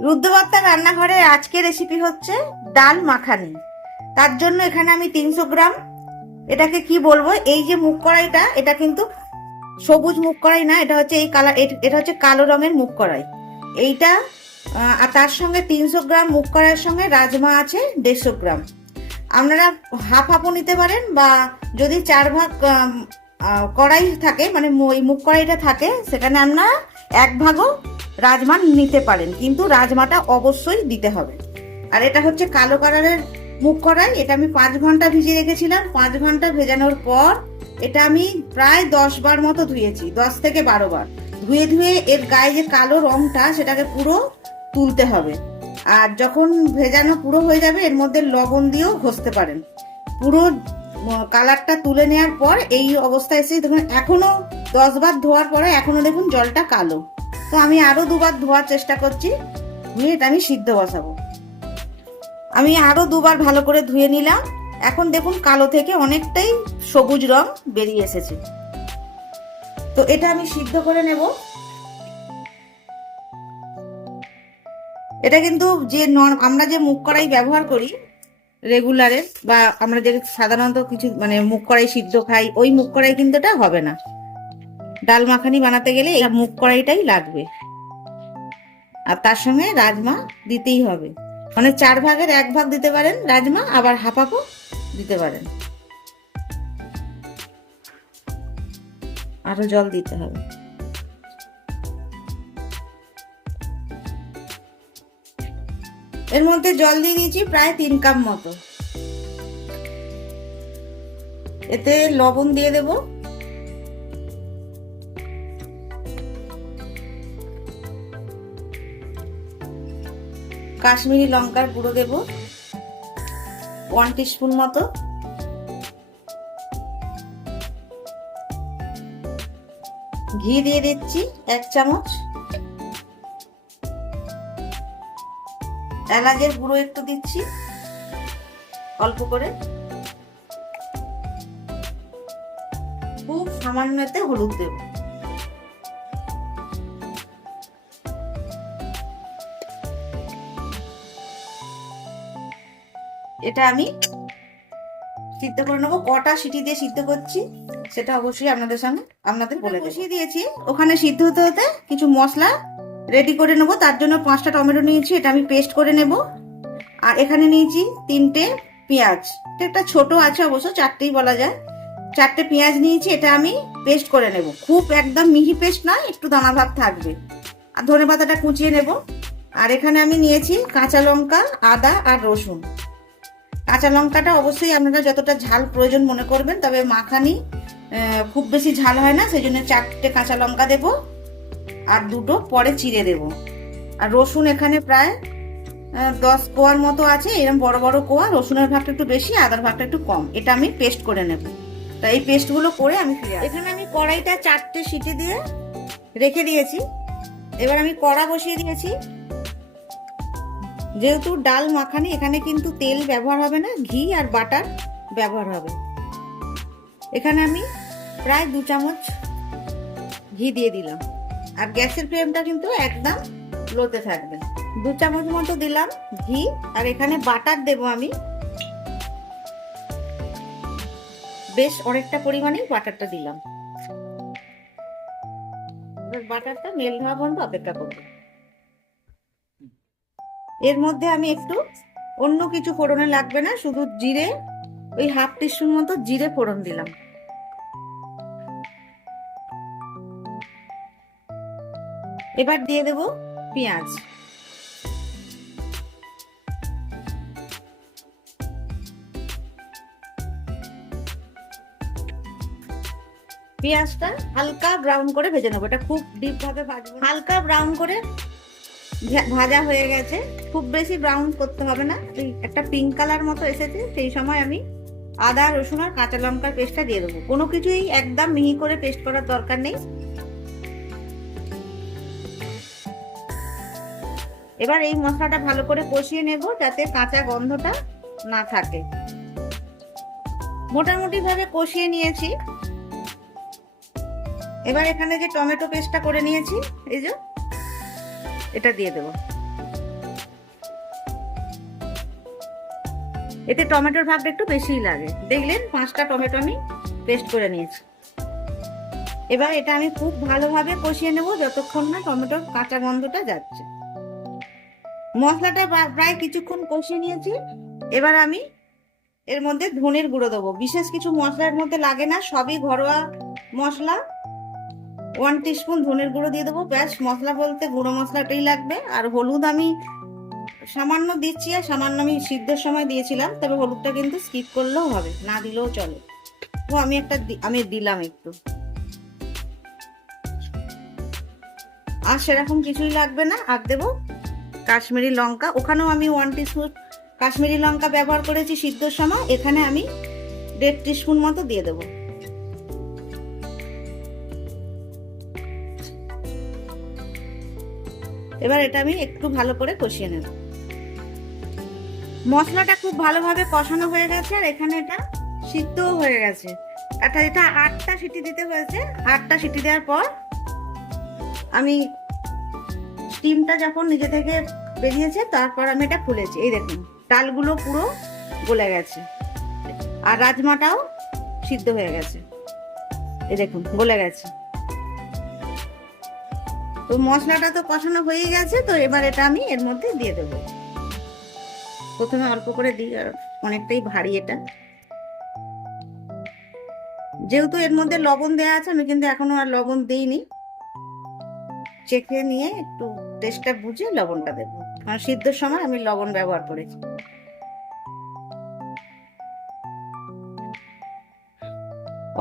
রুদ্রবার্তা রান্নাঘরে আজকে রেসিপি হচ্ছে ডাল মাখানি। তার জন্য এখানে আমি তিনশো গ্রাম, এটাকে কি বলব, এই যে মুখ কড়াইটা, এটা কিন্তু সবুজ মুখ কড়াই না, এটা হচ্ছে এই কালার এটা হচ্ছে কালো রঙের মুখ কড়াই। এইটা আর তার সঙ্গে তিনশো গ্রাম মুখ কড়াইয়ের সঙ্গে রাজমা আছে দেড়শো গ্রাম। আপনারা হাফ হাফও নিতে পারেন বা যদি চার ভাগ কড়াই থাকে মানে ওই মুখ কড়াইটা থাকে, সেখানে আপনারা এক ভাগও রাজমা নিতে পারেন, কিন্তু রাজমাটা অবশ্যই দিতে হবে। আর এটা হচ্ছে কালো কালারের মুখ কড়াই এটা আমি পাঁচ ঘণ্টা ভিজিয়ে রেখেছিলাম, পাঁচ ঘণ্টা ভেজানোর পর এটা আমি প্রায় দশ বার মতো ধুয়েছি, দশ থেকে বারো বার। ধুয়ে ধুয়ে এর গায়ে যে কালো রংটা, সেটাকে পুরো তুলতে হবে। আর যখন ভেজানো পুরো হয়ে যাবে, এর মধ্যে লবণ দিয়েও ঘষতে পারেন। পুরো কালারটা তুলে নেওয়ার পর এই অবস্থায় এসে দেখুন, এখনও দশ বার ধোয়ার পরে এখনও দেখুন জলটা কালো। তো আমি আরও দুবার ধোয়ার চেষ্টা করছি। ধুয়ে আমি সিদ্ধ বসাবো। আমি আরও দুবার ভালো করে ধুয়ে নিলাম। এখন দেখুন কালো থেকে অনেকটাই সবুজ রং বেরিয়ে এসেছে। তো এটা আমি সিদ্ধ করে নেব। এটা কিন্তু যে আমরা যে মুখ কড়াই ব্যবহার করি রেগুলারের বা আমরা যে সাধারণত কিছু মানে মুখ কড়াই সিদ্ধ খাই, ওই মুখ কড়াই কিন্তু এটা হবে না। ডাল মাখানি বানাতে গেলে এই মুখ কড়াইটাই লাগবে। আর তার সঙ্গে রাজমা দিতেই হবে। মানে চার ভাগের এক ভাগ দিতে পারেন রাজমা, আবার হাফাফও দিতে পারেন। আরও জল দিতে হবে। এর মধ্যে জল দিয়ে দিয়েছি প্রায় তিন কাপ মতো। এতে লবণ দিয়ে দেব। কাশ্মীরি লঙ্কার গুঁড়ো দেব। ওয়ান টিস্পুন মতো। ঘি দিয়ে দিচ্ছি এক চামচ। এলাচের গুঁড়ো একটু দিচ্ছি, অল্প করে। খুব সামান্য হলুদ দেব। এটা আমি সিদ্ধ করে নেব। কটা সিটি দিয়ে সিদ্ধ করছি সেটা অবশ্যই আপনাদের সঙ্গে আপনাদের বলে বসিয়ে দিয়েছি। ওখানে সিদ্ধ হতে হতে কিছু মশলা রেডি করে নেব। তার জন্য পাঁচটা টমেটো নিয়েছি এটা আমি পেস্ট করে নেব। আর এখানে নিয়েছি তিনটে পেঁয়াজ। এটা একটা ছোট আছে অবশ্য চারটেই বলা যায়। চারটে পেঁয়াজ নিয়েছি এটা আমি পেস্ট করে নেব। খুব একদম মিহি পেস্ট নয় একটু দানা ভাব থাকবে। আর ধনে পাতাটা কুচিয়ে নেব। আর এখানে আমি নিয়েছি কাঁচা লঙ্কা আদা আর রসুন। কাঁচা লঙ্কাটা অবশ্যই আপনারা যতটা ঝাল প্রয়োজন মনে করবেন, তবে মাখানি খুব বেশি ঝাল হয় না সেই জন্য চারটে কাঁচা লঙ্কা দেব আর দুটো পরে চিড়ে দেব। আর রসুন এখানে প্রায় দশ কোয়ার মতো আছে এরকম বড় বড় কোয়া, রসুনের ভাগটা একটু বেশি, আদার ভাগটা একটু কম। এটা আমি পেস্ট করে নেব। তা এই পেস্টগুলো করে আমি। এখানে আমি কড়াইটা চারটে সিটি দিয়ে রেখে দিয়েছি। এবার আমি কড়া বসিয়ে দিয়েছি। যেহেতু ডাল মাখানি, এখানে কিন্তু তেল ব্যবহার হবে না, ঘি আর বাটার ব্যবহার হবে। এখানে আমি প্রায় দু চামচ ঘি দিয়ে দিলাম। আর গ্যাসের ফ্লেমটা কিন্তু একদম লোতে থাকবে। দু চামচ মতো দিলাম ঘি, আর এখানে বাটার দেব আমি। বেশ অনেকটা পরিমাণে বাটারটা দিলাম। বাটারটা মেল হওয়া পর্যন্ত অপেক্ষা করব। এর মধ্যে আমি একটু অন্য কিছু ফোড়নে লাগবে না, শুধু জিরে, ওই হাফ টিস্পুন মতো জিরে ফোড়ন দিলাম। এবার দিয়ে দেব পেঁয়াজ। পেঁয়াজটা হালকা ব্রাউন করে ভেজে নেব। এটা খুব ডিপ ভাবে ভাজবো হালকা ব্রাউন করে ভাজা হয়ে গেছে। খুব বেশি ব্রাউন করতে হবে না। একটা পিঙ্ক কালার মতো এসেছে। সেই সময় আমি আদা, রসুন আর কাঁচা লঙ্কার পেস্টটা দিয়ে দেবো। কোনো কিছুই একদম মিহি করে পেস্ট করার দরকার নেই। এবার এই মশলাটা ভালো করে কষিয়ে নেব যাতে কাঁচা গন্ধটা না থাকে। মোটামুটি ভাবে কষিয়ে নিয়েছি। এবার এখানে যে টমেটো পেস্টটা করে নিয়েছি, এই যে এটা দিয়ে দেব। এতে টমেটোর ভাগটা একটু বেশিই লাগে। দেখলেন পাঁচটা টমেটো আমি পেস্ট করে নিয়েছি। এবার এটা আমি খুব ভালোভাবে কষিয়ে নেব যতক্ষণ না টমেটোর কাঁচা গন্ধটা যাচ্ছে। মশলাটা প্রায় কিছুক্ষণ কষিয়ে নিয়েছি। এবার আমি এর মধ্যে ধনের গুঁড়ো দেবো। বিশেষ কিছু মশলার মধ্যে লাগে না, সবই ঘরোয়া মশলা। ওয়ান টিস্পুন ধনের গুঁড়ো দিয়ে দেবো। ব্যাস, মশলা বলতে গুঁড়ো মশলাটাই লাগবে। আর হলুদ আমি সামান্য দিচ্ছি আর সামান্য আমি সিদ্ধের সময় দিয়েছিলাম, তবে হলুদটা কিন্তু স্কিপ করলেও হবে, না দিলেও চলে। তো আমি একটা আমি দিলাম একটু। আর সেরকম কিছুই লাগবে না, আর দেবো কাশ্মীরি লঙ্কা। ওখানেও আমি ওয়ান টিস্পুন কাশ্মীরি লঙ্কা ব্যবহার করেছি সিদ্ধর সময়। এখানে আমি দেড় টিস্পুন মতো দিয়ে দেবো। এবার এটা আমি একটু ভালো করে কষিয়ে নেব। মশলাটা খুব ভালোভাবে কষানো হয়ে গেছে আর এখানে এটা সিদ্ধও হয়ে গেছে। এটা এটা আটটা সিটি দিতে হয়েছে। আটটা সিটি দেওয়ার পর আমি স্টিমটা যখন নিজে থেকে বেরিয়েছে, তারপর আমি এটা খুলেছি এই দেখুন, ডালগুলো পুরো গলে গেছে। আর রাজমাটাও সিদ্ধ হয়ে গেছে। এই দেখুন, গলে গেছে। তো মশলাটা তো কষানো হয়ে গেছে, তো এবার এটা আমি এর মধ্যে দিয়ে দেবো। প্রথমে অল্প করে দিই অনেকটাই ভারী এটা। যেহেতু এর মধ্যে লবণ দেওয়া আছে, আমি কিন্তু এখনও আর লবণ দিইনি। চেখে নিয়ে একটু টেস্টটা বুঝে লবণটা দেবো। কারণ সিদ্ধর সময় আমি লবণ ব্যবহার করেছি।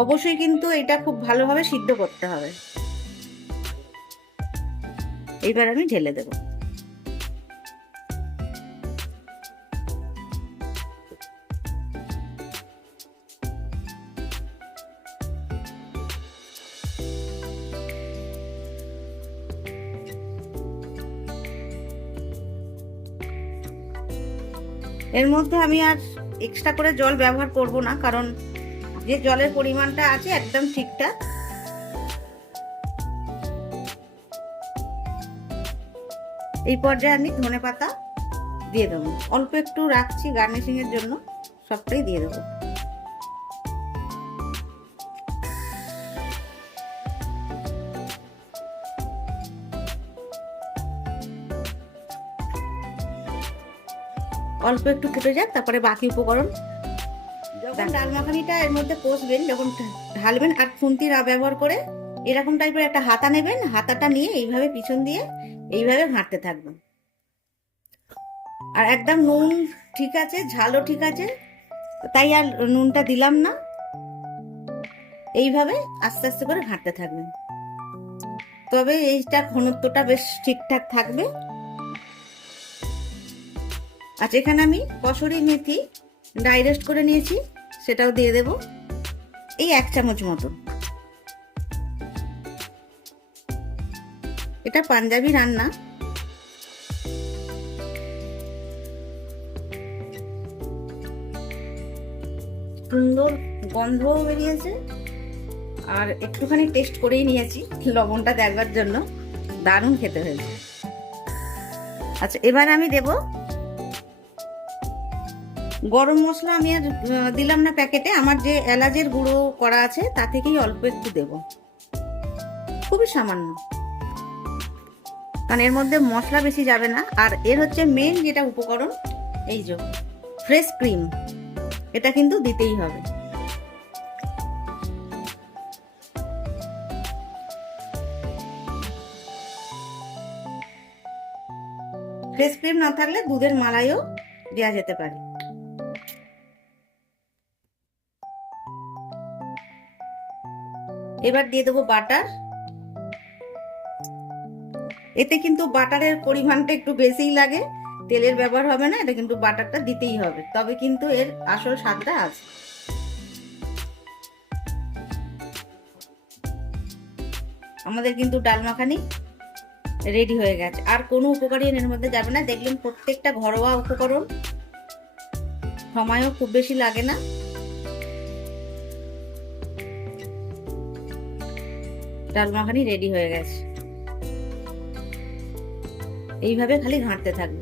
অবশ্যই কিন্তু এটা খুব ভালোভাবে সিদ্ধ করতে হবে। এইবার আমি ঢেলে দেব। এর মধ্যে আমি আর এক্সট্রা করে জল ব্যবহার করব না, কারণ যে জলের পরিমাণটা আছে একদম ঠিকঠাক। এই পর্যায়ে আমি ধনে পাতা দিয়ে দেবো। অল্প একটু রাখছি গার্নিশিং এর জন্য সবটাই দিয়ে দেবো। অল্প একটু ফুটে যাক তারপরে বাকি উপকরণ। যখন ডাল মাখানিটা এর মধ্যে কষবেন যখন ঢালবেন আর খুন্তি ব্যবহার করে এরকম টাইপের একটা হাতা নেবেন। হাতাটা নিয়ে এইভাবে পিছন দিয়ে এইভাবে ঘাঁটতে থাকবেন আর একদম নুন ঠিক আছে, ঝালও ঠিক আছে, তাই আর নুনটা দিলাম না। এইভাবে আস্তে আস্তে করে ঘাঁটতে থাকবেন তবে এইটা ঘনত্বটা বেশ ঠিকঠাক থাকবে। আচ্ছা এখানে আমি কসুরি মেথি ডাইরেস্ট করে নিয়েছি, সেটাও দিয়ে দেব। এই এক চামচ মতো এটা পাঞ্জাবি রান্না। সুন্দর গন্ধও বেরিয়েছে। আর একটুখানি টেস্ট করেই নিয়েছি, লবণটা দেখবার জন্য। দারুণ খেতে হয়েছে। আচ্ছা এবার আমি দেব। গরম মশলা আমি আর দিলাম না প্যাকেটে। আমার যে এলাচের গুঁড়ো করা আছে, তা থেকেই অল্প একটু দেব। খুবই সামান্য। কারণ এর মধ্যে মশলা বেশি যাবে না। আর এর হচ্ছে মেন যেটা উপকরণ, এই যে ফ্রেশ ক্রিম এটা কিন্তু দিতেই হবে। ফ্রেশ ক্রিম না থাকলে দুধের মালাইও দেওয়া যেতে পারে। এবার দিয়ে দেবো বাটার এতে কিন্তু বাটারের পরিমাণটা একটু বেশিই লাগে। তেলের ব্যবহার হবে না এটা কিন্তু বাটারটা দিতেই হবে। তবে কিন্তু এর আসল স্বাদটা আছে। আমাদের কিন্তু ডাল মাখানি রেডি হয়ে গেছে। আর কোনো উপকরণ এর মধ্যে যাবে না। দেখলেন প্রত্যেকটা ঘরোয়া উপকরণ। সময়ও খুব বেশি লাগে না। ডাল মাখানি রেডি হয়ে গেছে। এইভাবে খালি ঘাঁটতে থাকবে।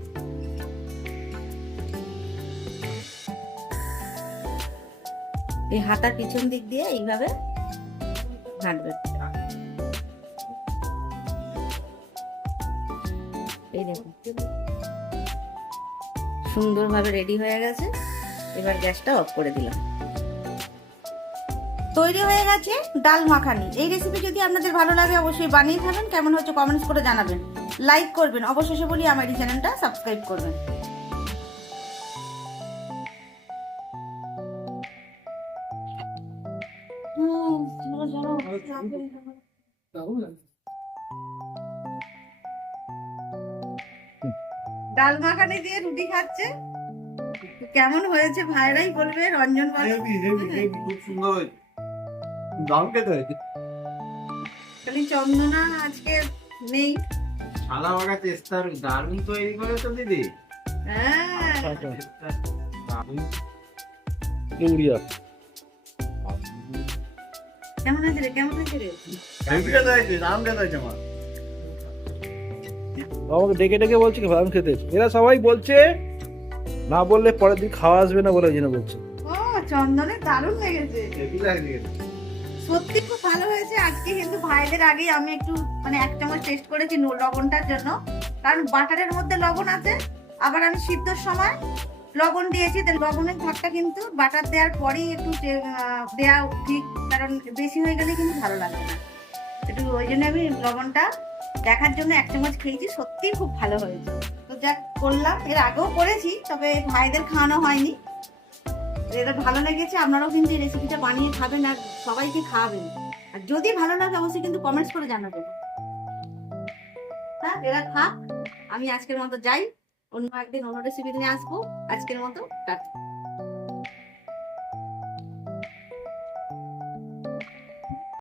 এই হাতার পিছন দিক দিয়ে এইভাবে ঘাটবে এই দেখুন সুন্দরভাবে রেডি হয়ে গেছে। এবার গ্যাসটা অফ করে দিলাম। তৈরি হয়ে গেছে ডাল মাখানি। এই রেসিপি যদি আপনাদের ভালো লাগে, অবশ্যই বানিয়ে খাবেন কেমন হচ্ছে কমেন্টস করে জানাবেন। লাইক করবেন। অবশেষে বলি আমার এই চ্যানেলটা সাবস্ক্রাইব করবেন। ডাল মাখানি দিয়ে রুটি খাচ্ছে। কেমন হয়েছে ভাইরাই বলবে রঞ্জন হেভি খুব সুন্দর দাম খেতে হয়েছে। চন্দনা আজকে নেই। শালা মাখা চেষ্টা দারুণ তৈরি করেছ দিদি? হ্যাঁ। ইউরিয়া কেমন আছে রে কেমন আছে রে? আমাকে ডেকে ডেকে বলছে কি ভালো খেতে এরা সবাই বলছে না বললে পরের দিন খাওয়া আসবে না বলে ওই জন্য বলছে। ও চন্দনের দারুণ লাগছে। সত্যি খুব ভালো হয়েছে। আজকে কিন্তু ভাইদের আগেই আমি একটু মানে এক চামচ টেস্ট করেছি লবণটার জন্য। কারণ বাটারের মধ্যে লবণ আছে, আবার আমি সিদ্ধর সময় লবণ দিয়েছি। তো লবণের ভাগটা কিন্তু বাটার দেওয়ার পরেই একটু দেওয়া ঠিক কারণ বেশি হয়ে গেলে কিন্তু ভালো লাগবে না। একটু ওই জন্য আমি লবণটা দেখার জন্য এক চামচ খেয়েছি, সত্যিই খুব ভালো হয়েছে। তো যাক, করলাম। এর আগেও করেছি, তবে ভাইদের খাওয়ানো হয়নি। এটা ভালো লেগেছে, আপনারাও কিন্তু এই রেসিপিটা বানিয়ে খাবেন আর সবাইকে খাওয়াবেন। আর যদি ভালো লাগে, অবশ্যই কিন্তু কমেন্টস করে জানাবেন। হ্যাঁ এরা থাক আমি আজকের মতো যাই। অন্য একদিন অন্য রেসিপি নিয়ে আসব। আজকের মতো টাটা।